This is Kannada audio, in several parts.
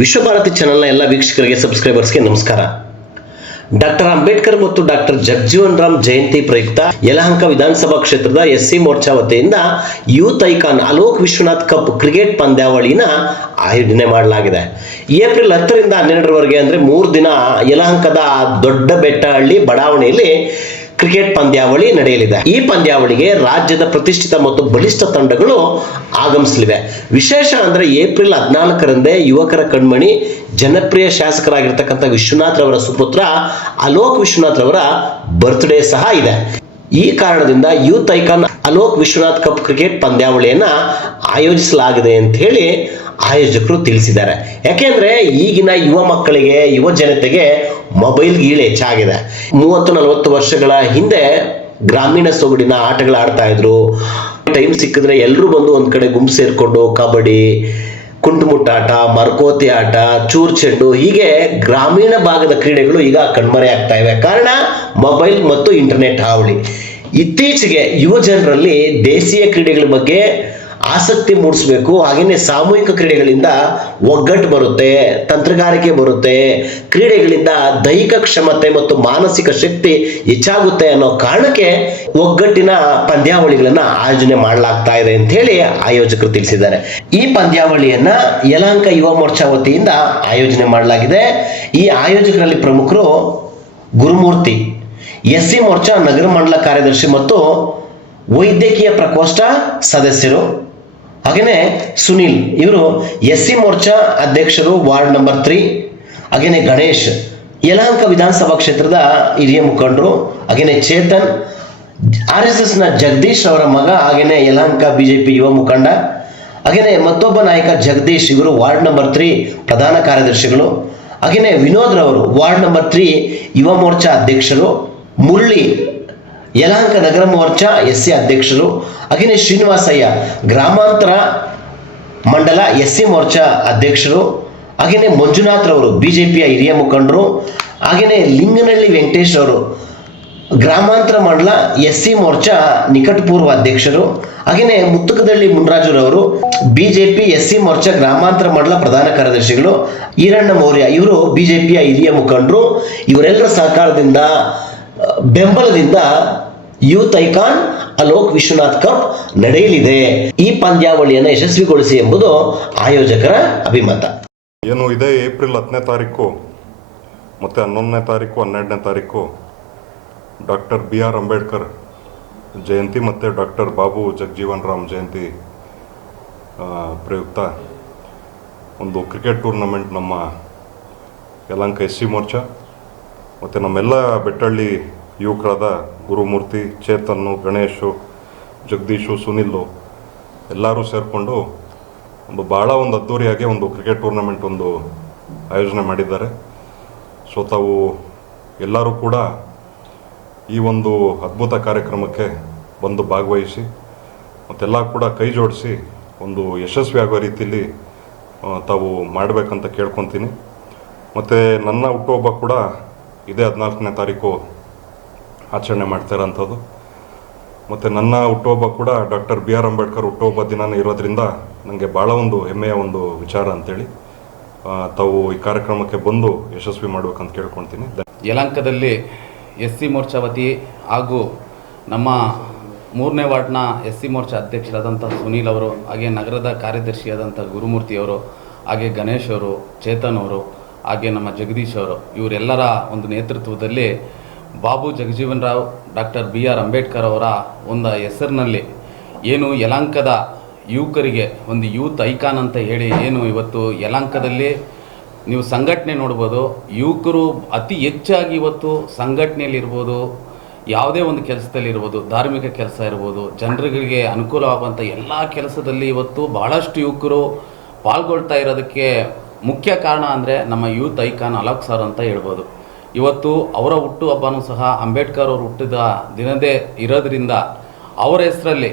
ವಿಶ್ವಭಾರತಿ ಚಾನೆಲ್ನ ಎಲ್ಲ ವೀಕ್ಷಕರಿಗೆ ಸಬ್ಸ್ಕ್ರೈಬರ್ಸ್ಗೆ ನಮಸ್ಕಾರ. ಡಾಕ್ಟರ್ ಅಂಬೇಡ್ಕರ್ ಮತ್ತು ಡಾಕ್ಟರ್ ಜಗಜೀವನ್ ರಾಮ್ ಜಯಂತಿ ಪ್ರಯುಕ್ತ ಯಲಹಂಕ ವಿಧಾನಸಭಾ ಕ್ಷೇತ್ರದ ಎಸ್ಸಿ ಮೋರ್ಚಾ ವತಿಯಿಂದ youth icon Alok Vishwanath cup cricket ಪಂದ್ಯಾವಳಿನ ಆಯೋಜನೆ ಮಾಡಲಾಗಿದೆ. ಏಪ್ರಿಲ್ 10ರಿಂದ 12ರವರೆಗೆ ಅಂದರೆ 3 ದಿನ ಯಲಹಂಕದ ದೊಡ್ಡ ಬೆಟ್ಟಹಳ್ಳಿ ಬಡಾವಣೆಯಲ್ಲಿ ಕ್ರಿಕೆಟ್ ಪಂದ್ಯಾವಳಿ ನಡೆಯಲಿದೆ. ಈ ಪಂದ್ಯಾವಳಿಗೆ ರಾಜ್ಯದ ಪ್ರತಿಷ್ಠಿತ ಮತ್ತು ಬಲಿಷ್ಠ ತಂಡಗಳು ಆಗಮಿಸಲಿವೆ. ವಿಶೇಷ ಅಂದ್ರೆ ಏಪ್ರಿಲ್ 14ರಂದೇ ಯುವಕರ ಕಣ್ಮಣಿ ಜನಪ್ರಿಯ ಶಾಸಕರಾಗಿರ್ತಕ್ಕಂಥ ವಿಶ್ವನಾಥ್ ರವರ ಸುಪುತ್ರ ಅಲೋಕ್ ವಿಶ್ವನಾಥ್ ರವರ ಬರ್ತ್ಡೇ ಸಹ ಇದೆ. ಈ ಕಾರಣದಿಂದ youth icon Alok Vishwanath cup cricket ಪಂದ್ಯಾವಳಿಯನ್ನ ಆಯೋಜಿಸಲಾಗಿದೆ ಅಂತ ಹೇಳಿ ಆಯೋಜಕರು ತಿಳಿಸಿದ್ದಾರೆ. ಯಾಕೆಂದ್ರೆ ಈಗಿನ ಯುವ ಮಕ್ಕಳಿಗೆ, ಯುವ ಜನತೆಗೆ ಮೊಬೈಲ್ ಗೀಳೆ ಹೆಚ್ಚಾಗಿದೆ. 30-40 ವರ್ಷಗಳ ಹಿಂದೆ ಗ್ರಾಮೀಣ ಸೊಗಡಿನ ಆಟಗಳು ಆಡ್ತಾ ಇದ್ರು. ಟೈಮ್ ಸಿಕ್ಕಿದ್ರೆ ಎಲ್ಲರೂ ಬಂದು ಒಂದ್ ಕಡೆ ಗುಂಪು ಸೇರ್ಕೊಂಡು ಕಬಡ್ಡಿ, ಕುಂಟುಮುಟ್ಟಾಟ, ಮರಕೋತಿ ಆಟ, ಚೂರ್ ಚೆಂಡು, ಹೀಗೆ ಗ್ರಾಮೀಣ ಭಾಗದ ಕ್ರೀಡೆಗಳು ಈಗ ಕಣ್ಮರೆ ಆಗ್ತಾ ಇವೆ. ಕಾರಣ ಮೊಬೈಲ್ ಮತ್ತು ಇಂಟರ್ನೆಟ್ ಹಾವಳಿ. ಇತ್ತೀಚೆಗೆ ಯುವ ಜನರಲ್ಲಿ ದೇಶೀಯ ಕ್ರೀಡೆಗಳ ಬಗ್ಗೆ ಆಸಕ್ತಿ ಮೂಡಿಸಬೇಕು. ಹಾಗೆಯೇ ಸಾಮೂಹಿಕ ಕ್ರೀಡೆಗಳಿಂದ ಒಗ್ಗಟ್ಟು ಬರುತ್ತೆ, ತಂತ್ರಗಾರಿಕೆ ಬರುತ್ತೆ, ಕ್ರೀಡೆಗಳಿಂದ ದೈಹಿಕ ಕ್ಷಮತೆ ಮತ್ತು ಮಾನಸಿಕ ಶಕ್ತಿ ಹೆಚ್ಚಾಗುತ್ತೆ ಅನ್ನೋ ಕಾರಣಕ್ಕೆ ಒಗ್ಗಟ್ಟಿನ ಪಂದ್ಯಾವಳಿಗಳನ್ನ ಆಯೋಜನೆ ಮಾಡಲಾಗ್ತಾ ಇದೆ ಅಂತ ಹೇಳಿ ಆಯೋಜಕರು ತಿಳಿಸಿದ್ದಾರೆ. ಈ ಪಂದ್ಯಾವಳಿಯನ್ನ ಯಲಹಂಕ ಯುವ ಮೋರ್ಚಾ ವತಿಯಿಂದ ಆಯೋಜನೆ ಮಾಡಲಾಗಿದೆ. ಈ ಆಯೋಜಕರಲ್ಲಿ ಪ್ರಮುಖರು ಗುರುಮೂರ್ತಿ, ಎಸ್ಸಿ ಮೋರ್ಚಾ ನಗರ ಮಂಡಲ ಕಾರ್ಯದರ್ಶಿ ಮತ್ತು ವೈದ್ಯಕೀಯ ಪ್ರಕೋಷ್ಠ ಸದಸ್ಯರು. ಹಾಗೇನೆ ಸುನೀಲ್, ಇವರು ಎಸ್ಸಿ ಮೋರ್ಚಾ ಅಧ್ಯಕ್ಷರು, ವಾರ್ಡ್ ನಂಬರ್ 3. ಹಾಗೇನೆ ಗಣೇಶ್, ಯಲಹಂಕ ವಿಧಾನಸಭಾ ಕ್ಷೇತ್ರದ ಹಿರಿಯ ಮುಖಂಡರು. ಹಾಗೇನೆ ಚೇತನ್, RSS ನ ಜಗದೀಶ್ ಅವರ ಮಗ, ಹಾಗೇನೆ ಯಲಹಂಕ ಬಿಜೆಪಿ ಯುವ ಮುಖಂಡ. ಹಾಗೇನೆ ಮತ್ತೊಬ್ಬ ನಾಯಕ ಜಗದೀಶ್, ಇವರು ವಾರ್ಡ್ ನಂಬರ್ 3 ಪ್ರಧಾನ ಕಾರ್ಯದರ್ಶಿಗಳು. ಹಾಗೇನೆ ವಿನೋದ್ ರವರು ವಾರ್ಡ್ ನಂಬರ್ 3 ಯುವ ಮೋರ್ಚಾ ಅಧ್ಯಕ್ಷರು. ಮುರಳಿ, ಯಲಹಂಕ ನಗರ ಮೋರ್ಚಾ ಎಸ್ಸಿ ಅಧ್ಯಕ್ಷರು. ಹಾಗೆಯೇ ಶ್ರೀನಿವಾಸಯ್ಯ, ಗ್ರಾಮಾಂತರ ಮಂಡಲ ಎಸ್ಸಿ ಮೋರ್ಚಾ ಅಧ್ಯಕ್ಷರು. ಹಾಗೆಯೇ ಮಂಜುನಾಥ್ ರವರು ಬಿಜೆಪಿಯ ಹಿರಿಯ ಮುಖಂಡರು. ಹಾಗೆಯೇ ಲಿಂಗನಹಳ್ಳಿ ವೆಂಕಟೇಶ್ ಅವರು ಗ್ರಾಮಾಂತರ ಮಂಡಲ ಎಸ್ಸಿ ಮೋರ್ಚಾ ನಿಕಟಪೂರ್ವ ಅಧ್ಯಕ್ಷರು. ಹಾಗೆಯೇ ಮುತ್ತುಕದಳ್ಳಿ ಮುನ್ರಾಜುರವರು ಬಿಜೆಪಿ ಎಸ್ಸಿ ಮೋರ್ಚಾ ಗ್ರಾಮಾಂತರ ಮಂಡಲ ಪ್ರಧಾನ ಕಾರ್ಯದರ್ಶಿಗಳು. ಈರಣ್ಣ ಮೌರ್ಯ, ಇವರು ಬಿಜೆಪಿಯ ಹಿರಿಯ ಮುಖಂಡರು. ಇವರೆಲ್ಲರ ಸಹಕಾರದಿಂದ, ಬೆಂಬಲದಿಂದ youth icon Alok Vishwanath cup ನಡೆಯಲಿದೆ. ಈ ಪಂದ್ಯಾವಳಿಯನ್ನು ಯಶಸ್ವಿಗೊಳಿಸಿ ಎಂಬುದು ಆಯೋಜಕರ ಅಭಿಮತ. ಏನು ಇದೇ ಏಪ್ರಿಲ್ 10ನೇ ತಾರೀಕು ಮತ್ತು 11ನೇ ತಾರೀಕು, 12ನೇ ತಾರೀಕು ಡಾಕ್ಟರ್ BR ಅಂಬೇಡ್ಕರ್ ಜಯಂತಿ ಮತ್ತು ಡಾಕ್ಟರ್ ಬಾಬು ಜಗಜೀವನ್ ರಾಮ್ ಜಯಂತಿ ಪ್ರಯುಕ್ತ ಒಂದು ಕ್ರಿಕೆಟ್ ಟೂರ್ನಮೆಂಟ್ ನಮ್ಮ ಯಲಹಂಕ ಎಸ್ಸಿ ಮೋರ್ಚಾ ಮತ್ತು ನಮ್ಮೆಲ್ಲ ಬೆಟ್ಟಹಳ್ಳಿ ಯುವಕರಾದ ಗುರುಮೂರ್ತಿ, ಚೇತನ್ನು, ಗಣೇಶು, ಜಗದೀಶು, ಸುನಿಲ್ಲು ಎಲ್ಲರೂ ಸೇರಿಕೊಂಡು ಭಾಳ ಅದ್ಧೂರಿಯಾಗಿ ಒಂದು ಕ್ರಿಕೆಟ್ ಟೂರ್ನಮೆಂಟ್ ಒಂದು ಆಯೋಜನೆ ಮಾಡಿದ್ದಾರೆ. ಸೊ ತಾವು ಎಲ್ಲರೂ ಕೂಡ ಈ ಒಂದು ಅದ್ಭುತ ಕಾರ್ಯಕ್ರಮಕ್ಕೆ ಬಂದು ಭಾಗವಹಿಸಿ ಮತ್ತೆಲ್ಲ ಕೂಡ ಕೈ ಜೋಡಿಸಿ ಒಂದು ಯಶಸ್ವಿ ಆಗೋ ರೀತಿಯಲ್ಲಿ ತಾವು ಮಾಡಬೇಕಂತ ಕೇಳ್ಕೊತೀನಿ. ಮತ್ತು ನನ್ನ ಹುಟ್ಟುಹಬ್ಬ ಕೂಡ ಇದೇ 14ನೇ ತಾರೀಕು ಆಚರಣೆ ಮಾಡ್ತಾ ಇರೋಂಥದ್ದು. ಮತ್ತು ನನ್ನ ಹುಟ್ಟುಹಬ್ಬ ಕೂಡ ಡಾಕ್ಟರ್ BR ಅಂಬೇಡ್ಕರ್ ಹುಟ್ಟುಹಬ್ಬ ದಿನನೇ ಇರೋದ್ರಿಂದ ನನಗೆ ಭಾಳ ಒಂದು ಹೆಮ್ಮೆಯ ಒಂದು ವಿಚಾರ ಅಂತೇಳಿ ತಾವು ಈ ಕಾರ್ಯಕ್ರಮಕ್ಕೆ ಬಂದು ಯಶಸ್ವಿ ಮಾಡ್ಬೇಕಂತ ಕೇಳ್ಕೊಳ್ತೀನಿ. ಯಲಹಂಕದಲ್ಲಿ ಎಸ್ಸಿ ಮೋರ್ಚಾ ವತಿ ಹಾಗೂ ನಮ್ಮ 3ನೇ ವಾರ್ಡ್ನ ಎಸ್ಸಿ ಮೋರ್ಚಾ ಅಧ್ಯಕ್ಷರಾದಂಥ ಸುನೀಲ್ ಅವರು, ಹಾಗೆ ನಗರದ ಕಾರ್ಯದರ್ಶಿಯಾದಂಥ ಗುರುಮೂರ್ತಿಯವರು, ಹಾಗೆ ಗಣೇಶ್ ಅವರು, ಚೇತನ್ ಅವರು, ಹಾಗೆ ನಮ್ಮ ಜಗದೀಶ್ ಅವರು, ಇವರೆಲ್ಲರ ಒಂದು ನೇತೃತ್ವದಲ್ಲಿ ಬಾಬು ಜಗಜೀವನ್ ರಾವ್ ಡಾಕ್ಟರ್ BR ಅಂಬೇಡ್ಕರ್ ಅವರ ಒಂದು ಹೆಸರಿನಲ್ಲಿ ಏನು ಯಲಹಂಕದ ಯುವಕರಿಗೆ ಒಂದು ಯೂತ್ ಐಕಾನ್ ಅಂತ ಹೇಳಿ ಏನು ಇವತ್ತು ಯಲಹಂಕದಲ್ಲಿ ನೀವು ಸಂಘಟನೆ ನೋಡ್ಬೋದು. ಯುವಕರು ಅತಿ ಹೆಚ್ಚಾಗಿ ಇವತ್ತು ಸಂಘಟನೆಯಲ್ಲಿರ್ಬೋದು, ಯಾವುದೇ ಒಂದು ಕೆಲಸದಲ್ಲಿರ್ಬೋದು, ಧಾರ್ಮಿಕ ಕೆಲಸ ಇರ್ಬೋದು, ಜನರಿಗೆ ಅನುಕೂಲವಾಗುವಂಥ ಎಲ್ಲ ಕೆಲಸದಲ್ಲಿ ಇವತ್ತು ಭಾಳಷ್ಟು ಯುವಕರು ಪಾಲ್ಗೊಳ್ತಾ ಇರೋದಕ್ಕೆ ಮುಖ್ಯ ಕಾರಣ ಅಂದರೆ ನಮ್ಮ ಯೂತ್ ಐಕಾನ್ ಅಲೋಕ್ ಸರ್ ಅಂತ ಹೇಳ್ಬೋದು. ಇವತ್ತು ಅವರ ಹುಟ್ಟುಹಬ್ಬನೂ ಸಹ ಅಂಬೇಡ್ಕರ್ ಅವರು ಹುಟ್ಟಿದ ದಿನದೇ ಇರೋದ್ರಿಂದ ಅವರ ಹೆಸರಲ್ಲಿ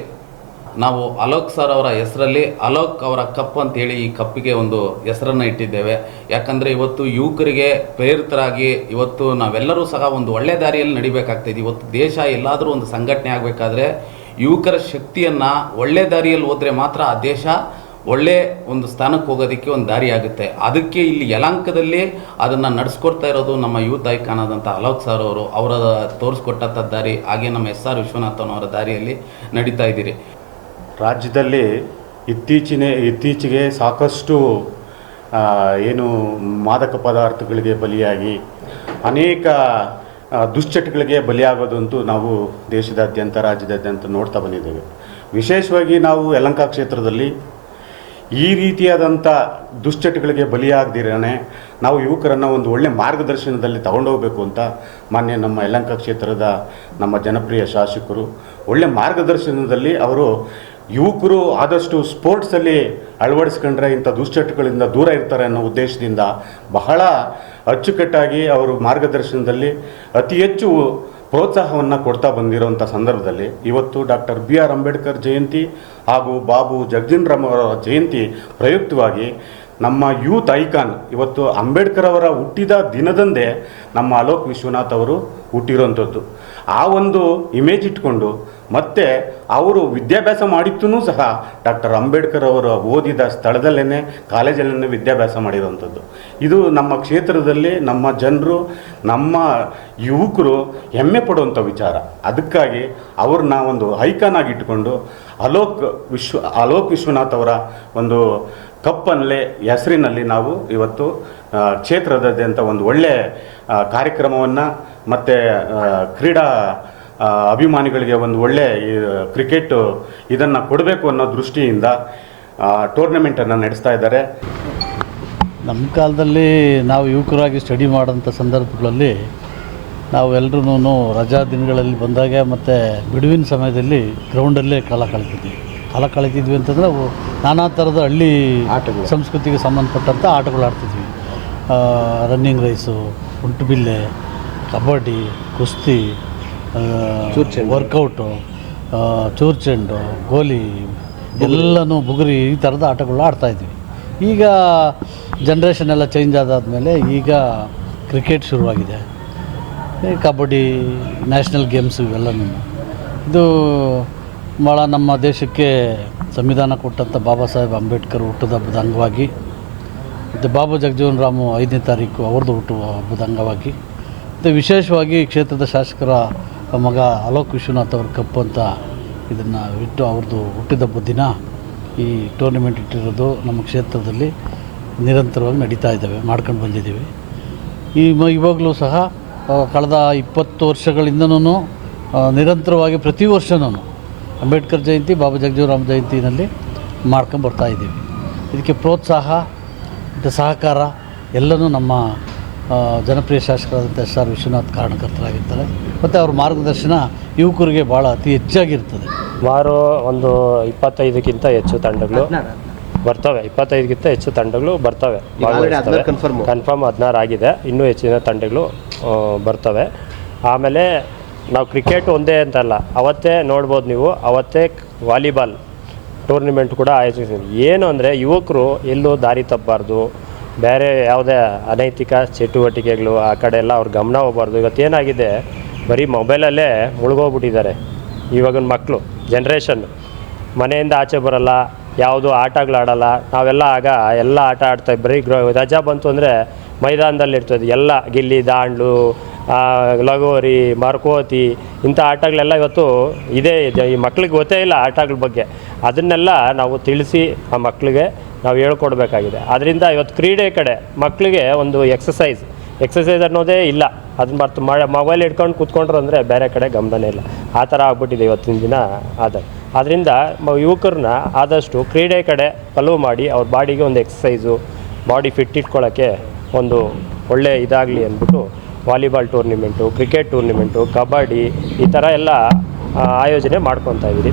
ನಾವು ಅಲೋಕ್ ಸರ್ ಅವರ ಹೆಸರಲ್ಲಿ ಅಲೋಕ್ ಅವರ ಕಪ್ ಅಂತೇಳಿ ಈ ಕಪ್ಪಿಗೆ ಒಂದು ಹೆಸರನ್ನು ಇಟ್ಟಿದ್ದೇವೆ. ಯಾಕಂದರೆ ಇವತ್ತು ಯುವಕರಿಗೆ ಪ್ರೇರಿತರಾಗಿ ಇವತ್ತು ನಾವೆಲ್ಲರೂ ಸಹ ಒಂದು ಒಳ್ಳೆ ದಾರಿಯಲ್ಲಿ ನಡಿಬೇಕಾಗ್ತಿದೆ. ಇವತ್ತು ದೇಶ ಎಲ್ಲಾದರೂ ಒಂದು ಸಂಘಟನೆ ಆಗಬೇಕಾದ್ರೆ ಯುವಕರ ಶಕ್ತಿಯನ್ನು ಒಳ್ಳೆ ದಾರಿಯಲ್ಲಿ ಹೋದರೆ ಮಾತ್ರ ಆ ದೇಶ ಒಳ್ಳೆ ಒಂದು ಸ್ಥಾನಕ್ಕೆ ಹೋಗೋದಕ್ಕೆ ಒಂದು ದಾರಿ ಆಗುತ್ತೆ. ಅದಕ್ಕೆ ಇಲ್ಲಿ ಯಲಹಂಕದಲ್ಲಿ ಅದನ್ನು ನಡೆಸ್ಕೊಡ್ತಾ ಇರೋದು ನಮ್ಮ ಯೂತ್ ಐಕಾನ್ ಆದಂಥ ಅಲೋಕ್ ಸರ್ ಅವರು, ಅವರ ತೋರಿಸ್ಕೊಟ್ಟಂಥ ದಾರಿ, ಹಾಗೆ ನಮ್ಮ SR ವಿಶ್ವನಾಥನ್ ಅವರ ದಾರಿಯಲ್ಲಿ ನಡೀತಾ ಇದ್ದೀರಿ. ರಾಜ್ಯದಲ್ಲಿ ಇತ್ತೀಚೆಗೆ ಸಾಕಷ್ಟು ಏನು ಮಾದಕ ಪದಾರ್ಥಗಳಿಗೆ ಬಲಿಯಾಗಿ ಅನೇಕ ದುಶ್ಚಟಗಳಿಗೆ ಬಲಿಯಾಗೋದಂತೂ ನಾವು ದೇಶದಾದ್ಯಂತ ರಾಜ್ಯದಾದ್ಯಂತ ನೋಡ್ತಾ ಬಂದಿದ್ದೇವೆ. ವಿಶೇಷವಾಗಿ ನಾವು ಯಲಹಂಕ ಕ್ಷೇತ್ರದಲ್ಲಿ ಈ ರೀತಿಯಾದಂಥ ದುಶ್ಚಟಗಳಿಗೆ ಬಲಿಯಾಗದಿರೇ ನಾವು ಯುವಕರನ್ನು ಒಂದು ಒಳ್ಳೆಯ ಮಾರ್ಗದರ್ಶನದಲ್ಲಿ ತಗೊಂಡೋಗಬೇಕು ಅಂತ ಮಾನ್ಯ ನಮ್ಮ ಯಲಹಂಕ ಕ್ಷೇತ್ರದ ನಮ್ಮ ಜನಪ್ರಿಯ ಶಾಸಕರು ಒಳ್ಳೆಯ ಮಾರ್ಗದರ್ಶನದಲ್ಲಿ ಅವರು ಯುವಕರು ಆದಷ್ಟು ಸ್ಪೋರ್ಟ್ಸಲ್ಲಿ ಅಳವಡಿಸ್ಕೊಂಡ್ರೆ ಇಂಥ ದುಶ್ಚಟಗಳಿಂದ ದೂರ ಇರ್ತಾರೆ ಅನ್ನೋ ಉದ್ದೇಶದಿಂದ ಬಹಳ ಅಚ್ಚುಕಟ್ಟಾಗಿ ಅವರು ಮಾರ್ಗದರ್ಶನದಲ್ಲಿ ಅತಿ ಹೆಚ್ಚು ಪ್ರೋತ್ಸಾಹವನ್ನು ಕೊಡ್ತಾ ಬಂದಿರೋಂಥ ಸಂದರ್ಭದಲ್ಲಿ ಇವತ್ತು ಡಾಕ್ಟರ್ BR ಅಂಬೇಡ್ಕರ್ ಜಯಂತಿ ಹಾಗೂ ಬಾಬು ಜಗಜೀವನ್ ರಾಮ್ ಅವರ ಜಯಂತಿ ಪ್ರಯುಕ್ತವಾಗಿ ನಮ್ಮ ಯೂತ್ ಐಕಾನ್ ಇವತ್ತು ಅಂಬೇಡ್ಕರ್ ಅವರ ಹುಟ್ಟಿದ ದಿನದಂದೇ ನಮ್ಮ ಅಲೋಕ್ ವಿಶ್ವನಾಥ್ ಅವರು ಹುಟ್ಟಿರೋಂಥದ್ದು. ಆ ಒಂದು ಇಮೇಜ್ ಇಟ್ಕೊಂಡು ಮತ್ತು ಅವರು ವಿದ್ಯಾಭ್ಯಾಸ ಮಾಡಿತ್ತೂ ಸಹ ಡಾಕ್ಟರ್ ಅಂಬೇಡ್ಕರ್ ಅವರು ಓದಿದ ಸ್ಥಳದಲ್ಲೇ ಕಾಲೇಜಲ್ಲೇ ವಿದ್ಯಾಭ್ಯಾಸ ಮಾಡಿರೋವಂಥದ್ದು. ಇದು ನಮ್ಮ ಕ್ಷೇತ್ರದಲ್ಲಿ ನಮ್ಮ ಜನರು ನಮ್ಮ ಯುವಕರು ಹೆಮ್ಮೆ ಪಡುವಂಥ ವಿಚಾರ. ಅದಕ್ಕಾಗಿ ಅವ್ರನ್ನ ಒಂದು ಐಕಾನ್ ಆಗಿ ಇಟ್ಕೊಂಡು ಅಲೋಕ್ ವಿಶ್ವನಾಥ್ ಅವರ ಒಂದು ಕಪ್ಪಲ್ಲೇ ಹೆಸರಿನಲ್ಲಿ ನಾವು ಇವತ್ತು ಕ್ಷೇತ್ರದಾದ್ಯಂತ ಒಂದು ಒಳ್ಳೆಯ ಕಾರ್ಯಕ್ರಮವನ್ನು ಮತ್ತು ಕ್ರೀಡಾ ಅಭಿಮಾನಿಗಳಿಗೆ ಒಂದು ಒಳ್ಳೆ ಕ್ರಿಕೆಟ್ ಇದನ್ನು ಕೊಡಬೇಕು ಅನ್ನೋ ದೃಷ್ಟಿಯಿಂದ ಟೂರ್ನಮೆಂಟನ್ನು ನಡೆಸ್ತಾ ಇದ್ದಾರೆ. ನಮ್ಮ ಕಾಲದಲ್ಲಿ ನಾವು ಯುವಕರಾಗಿ ಸ್ಟಡಿ ಮಾಡೋಂಥ ಸಂದರ್ಭಗಳಲ್ಲಿ ನಾವೆಲ್ಲರೂ ರಜಾ ದಿನಗಳಲ್ಲಿ ಬಂದಾಗ ಮತ್ತು ಬಿಡುವಿನ ಸಮಯದಲ್ಲಿ ಗ್ರೌಂಡಲ್ಲೇ ಕಾಲ ಕಳೀತಿದ್ವಿ ಅಂತಂದರೆ ಅವು ನಾನಾ ಥರದ ಹಳ್ಳಿ ಆಟಗಳು, ಸಂಸ್ಕೃತಿಗೆ ಸಂಬಂಧಪಟ್ಟಂಥ ಆಟಗಳು ಆಡ್ತಿದ್ವಿ. ರನ್ನಿಂಗ್ ರೇಸು, ಉಂಟುಬಿಲ್ಲೆ, ಕಬಡ್ಡಿ, ಕುಸ್ತಿ, ವರ್ಕೌಟು, ಚೂರ್ಚೆಂಡು, ಗೋಲಿ ಎಲ್ಲನೂ ಬುಗುರಿ, ಈ ಥರದ ಆಟಗಳು ಆಡ್ತಾಯಿದ್ವಿ. ಈಗ ಜನ್ರೇಷನ್ ಎಲ್ಲ ಚೇಂಜ್ ಆದಾದಮೇಲೆ ಈಗ ಕ್ರಿಕೆಟ್ ಶುರುವಾಗಿದೆ, ಕಬಡ್ಡಿ, ನ್ಯಾಷನಲ್ ಗೇಮ್ಸು ಇವೆಲ್ಲನೂ. ಇದು ಭಾಳ ನಮ್ಮ ದೇಶಕ್ಕೆ ಸಂವಿಧಾನ ಕೊಟ್ಟಂಥ ಬಾಬಾ ಸಾಹೇಬ್ ಅಂಬೇಡ್ಕರ್ ಹುಟ್ಟುದ ಹಬ್ಬದ ಅಂಗವಾಗಿ, ಮತ್ತು ಬಾಬು ಜಗಜೀವನ್ ರಾಮ್ 5ನೇ ತಾರೀಕು ಅವ್ರದ್ದು ಹುಟ್ಟುವ ಹಬ್ಬದ ಅಂಗವಾಗಿ, ಮತ್ತು ವಿಶೇಷವಾಗಿ ಕ್ಷೇತ್ರದ ಶಾಸಕರ ಮಗ ಅಲೋಕ್ ವಿಶ್ವನಾಥ್ ಅವ್ರ ಕಪ್ ಅಂತ ಇದನ್ನು ಇಟ್ಟು ಅವ್ರದ್ದು ಹುಟ್ಟಿದ ಹಬ್ಬದ ದಿನ ಈ ಟೂರ್ನಿಮೆಂಟ್ ಇಟ್ಟಿರೋದು ನಮ್ಮ ಕ್ಷೇತ್ರದಲ್ಲಿ ನಿರಂತರವಾಗಿ ನಡೀತಾ ಇದ್ದಾವೆ, ಮಾಡ್ಕೊಂಡು ಬಂದಿದ್ದೀವಿ. ಇವಾಗಲೂ ಸಹ ಕಳೆದ 20 ವರ್ಷಗಳಿಂದನೂ ನಿರಂತರವಾಗಿ ಪ್ರತಿ ವರ್ಷವೂ ಅಂಬೇಡ್ಕರ್ ಜಯಂತಿ, ಬಾಬಾ ಜಗಜೀವನ್ ರಾಮ್ ಜಯಂತಿನಲ್ಲಿ ಮಾಡ್ಕೊಂಡು ಬರ್ತಾಯಿದ್ದೀವಿ. ಇದಕ್ಕೆ ಪ್ರೋತ್ಸಾಹ ಮತ್ತು ಸಹಕಾರ ಎಲ್ಲನೂ ನಮ್ಮ ಜನಪ್ರಿಯ ಶಾಸಕರಾದಂಥ SR ವಿಶ್ವನಾಥ್ ಕಾರಣಕರ್ತರಾಗಿರ್ತಾರೆ. ಮತ್ತು ಅವ್ರ ಮಾರ್ಗದರ್ಶನ ಯುವಕರಿಗೆ ಭಾಳ ಅತಿ ಹೆಚ್ಚಾಗಿರ್ತದೆ. ಸುಮಾರು ಒಂದು 25ಕ್ಕಿಂತ ಹೆಚ್ಚು ತಂಡಗಳು ಬರ್ತವೆ, 25ಕ್ಕಿಂತ ಹೆಚ್ಚು ತಂಡಗಳು ಬರ್ತವೆ. ಕನ್ಫರ್ಮ್ 16 ಆಗಿದೆ, ಇನ್ನೂ ಹೆಚ್ಚಿನ ತಂಡಗಳು ಬರ್ತವೆ. ಆಮೇಲೆ ನಾವು ಕ್ರಿಕೆಟ್ ಒಂದೇ ಅಂತಲ್ಲ, ಅವತ್ತೇ ನೋಡ್ಬೋದು ನೀವು, ಅವತ್ತೇ ವಾಲಿಬಾಲ್ ಟೂರ್ನಿಮೆಂಟ್ ಕೂಡ ಆಯೋಜಿಸ್ತೀವಿ. ಏನು ಅಂದರೆ ಯುವಕರು ಎಲ್ಲೂ ದಾರಿ ತಪ್ಪಬಾರ್ದು, ಬೇರೆ ಯಾವುದೇ ಅನೈತಿಕ ಚಟುವಟಿಕೆಗಳು ಆ ಕಡೆ ಎಲ್ಲ ಅವ್ರ ಗಮನ ಹೋಗಬಾರ್ದು. ಇವತ್ತೇನಾಗಿದೆ, ಬರೀ ಮೊಬೈಲಲ್ಲೇ ಮುಳುಗೋಗ್ಬಿಟ್ಟಿದ್ದಾರೆ ಇವಾಗಿನ ಮಕ್ಕಳು, ಜನ್ರೇಷನ್. ಮನೆಯಿಂದ ಆಚೆ ಬರೋಲ್ಲ, ಯಾವುದು ಆಟಗಳಾಡಲ್ಲ. ನಾವೆಲ್ಲ ಆಗ ಎಲ್ಲ ಆಟ ಆಡ್ತಾಯಿದ್ದು, ಬರೀ ರಜಾ ಬಂತು ಅಂದರೆ ಮೈದಾನದಲ್ಲಿ ಇರ್ತದೆ ಎಲ್ಲ, ಗಿಲ್ಲಿ ದಾಂಡು, ಲಗೋರಿ, ಮರಕೋತಿ, ಇಂಥ ಆಟಗಳೆಲ್ಲ ಇವತ್ತು ಇದೇ ಈ ಮಕ್ಳಿಗೆ ಗೊತ್ತೇ ಇಲ್ಲ ಆಟಗಳ ಬಗ್ಗೆ. ಅದನ್ನೆಲ್ಲ ನಾವು ತಿಳಿಸಿ ಆ ಮಕ್ಕಳಿಗೆ ನಾವು ಹೇಳ್ಕೊಡ್ಬೇಕಾಗಿದೆ. ಅದರಿಂದ ಇವತ್ತು ಕ್ರೀಡೆ ಕಡೆ ಮಕ್ಕಳಿಗೆ ಒಂದು ಎಕ್ಸಸೈಸ್ ಅನ್ನೋದೇ ಇಲ್ಲ. ಅದನ್ನ ಮೊಬೈಲ್ ಹಿಡ್ಕೊಂಡು ಕೂತ್ಕೊಂಡ್ರು ಅಂದರೆ ಬೇರೆ ಕಡೆ ಗಮನನೇ ಇಲ್ಲ. ಆ ಥರ ಆಗ್ಬಿಟ್ಟಿದೆ ಇವತ್ತಿನ ದಿನ. ಅದರಿಂದ ಯುವಕರನ್ನ ಆದಷ್ಟು ಕ್ರೀಡೆ ಕಡೆ ಒಲವು ಮಾಡಿ ಅವ್ರ ಬಾಡಿಗೆ ಒಂದು ಎಕ್ಸಸೈಸು, ಬಾಡಿ ಫಿಟ್ ಇಟ್ಕೊಳ್ಳೋಕ್ಕೆ ಒಂದು ಒಳ್ಳೆ ಇದಾಗಲಿ ಅಂದ್ಬಿಟ್ಟು volleyball tournament, cricket tournament, kabaddi ಈ ಥರ ಎಲ್ಲ ಆಯೋಜನೆ ಮಾಡ್ಕೊತಾ ಇದ್ದೀರಿ.